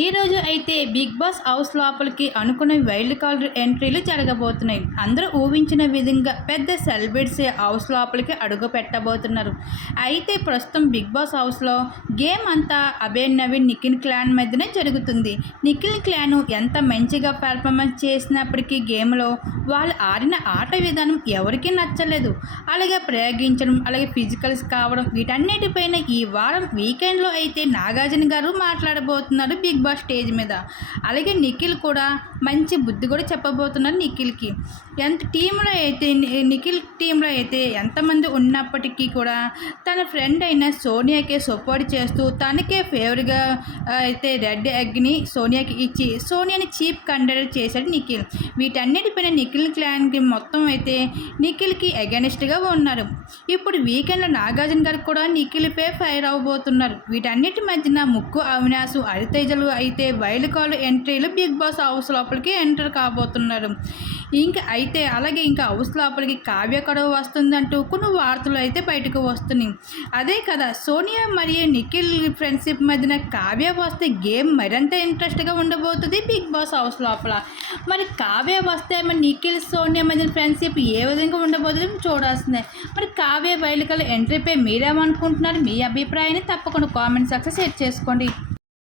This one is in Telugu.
ఈ రోజు అయితే బిగ్ బాస్ హౌస్ లోపలికి అనుకున్న వైల్డ్ కార్డ్ ఎంట్రీలు జరగబోతున్నాయి. అందరూ ఊహించిన విధంగా పెద్ద సెలబ్రిటీస్ హౌస్ లోపలికి అడుగు పెట్టబోతున్నారు. అయితే ప్రస్తుతం బిగ్ బాస్ హౌస్లో గేమ్ అంతా అభయ్ నవీన్ నిఖిల్ క్లాన్ మధ్యనే జరుగుతుంది. నిఖిల్ క్లాన్ ఎంత మంచిగా పెర్ఫార్మెన్స్ చేసినప్పటికీ గేమ్లో వాళ్ళు ఆడిన ఆట విధానం ఎవరికీ నచ్చలేదు. అలాగే ప్రయోగించడం అలాగే ఫిజికల్స్ కావడం వీటన్నిటిపైన ఈ వారం వీకెండ్లో అయితే నాగార్జున గారు మాట్లాడబోతున్నారు బిగ్ బాస్ స్టేజ్ మీద. అలాగే నిఖిల్ కూడా మంచి బుద్ధి కూడా చెప్పబోతున్నారు నిఖిల్కి. ఎంత టీంలో అయితే నిఖిల్ టీంలో అయితే ఎంతమంది ఉన్నప్పటికీ కూడా తన ఫ్రెండ్ అయిన సోనియాకే సపోర్ట్ చేస్తూ తనకే ఫేవర్గా అయితే రెడ్ ఎగ్ని సోనియాకి ఇచ్చి సోనియాని చీప్ కండక్టర్ చేశాడు నిఖిల్. వీటన్నిటిపైన నిఖిల్ క్లాన్కి మొత్తం అయితే నిఖిల్కి అగెనిస్ట్గా ఉన్నారు. ఇప్పుడు వీకెండ్లో నాగార్జున గారు కూడా నిఖిల్పై ఫైర్ అవ్వబోతున్నారు వీటన్నిటి మధ్యన ముక్కు అవినాశం అరితేజలు అయితే వైల్డ్ కార్డు ఎంట్రీలు బిగ్ బాస్ హౌస్ లోపలికి ఎంటర్ కాబోతున్నారు. ఇంకా అయితే అలాగే ఇంకా హౌస్ లోపలికి కావ్య కడవ వస్తుందంటూ కొన్ని వార్తలు అయితే బయటకు వస్తున్నాయి. అదే కదా సోనియా మరియు నిఖిల్ ఫ్రెండ్షిప్ మధ్యన కావ్య వస్తే గేమ్ మరింత ఇంట్రెస్ట్గా ఉండబోతుంది బిగ్ బాస్ హౌస్ లోపల. మరి కావ్య వస్తే మరి నిఖిల్ సోనియా మధ్యన ఫ్రెండ్షిప్ ఏ విధంగా ఉండబోతుంది చూడాల్సిందే. మరి కావ్య బయలుకల ఎంట్రీపై మీరేమనుకుంటున్నారు? మీ అభిప్రాయాన్ని తప్పకుండా కామెంట్ సెక్షన్ షేర్ చేసుకోండి.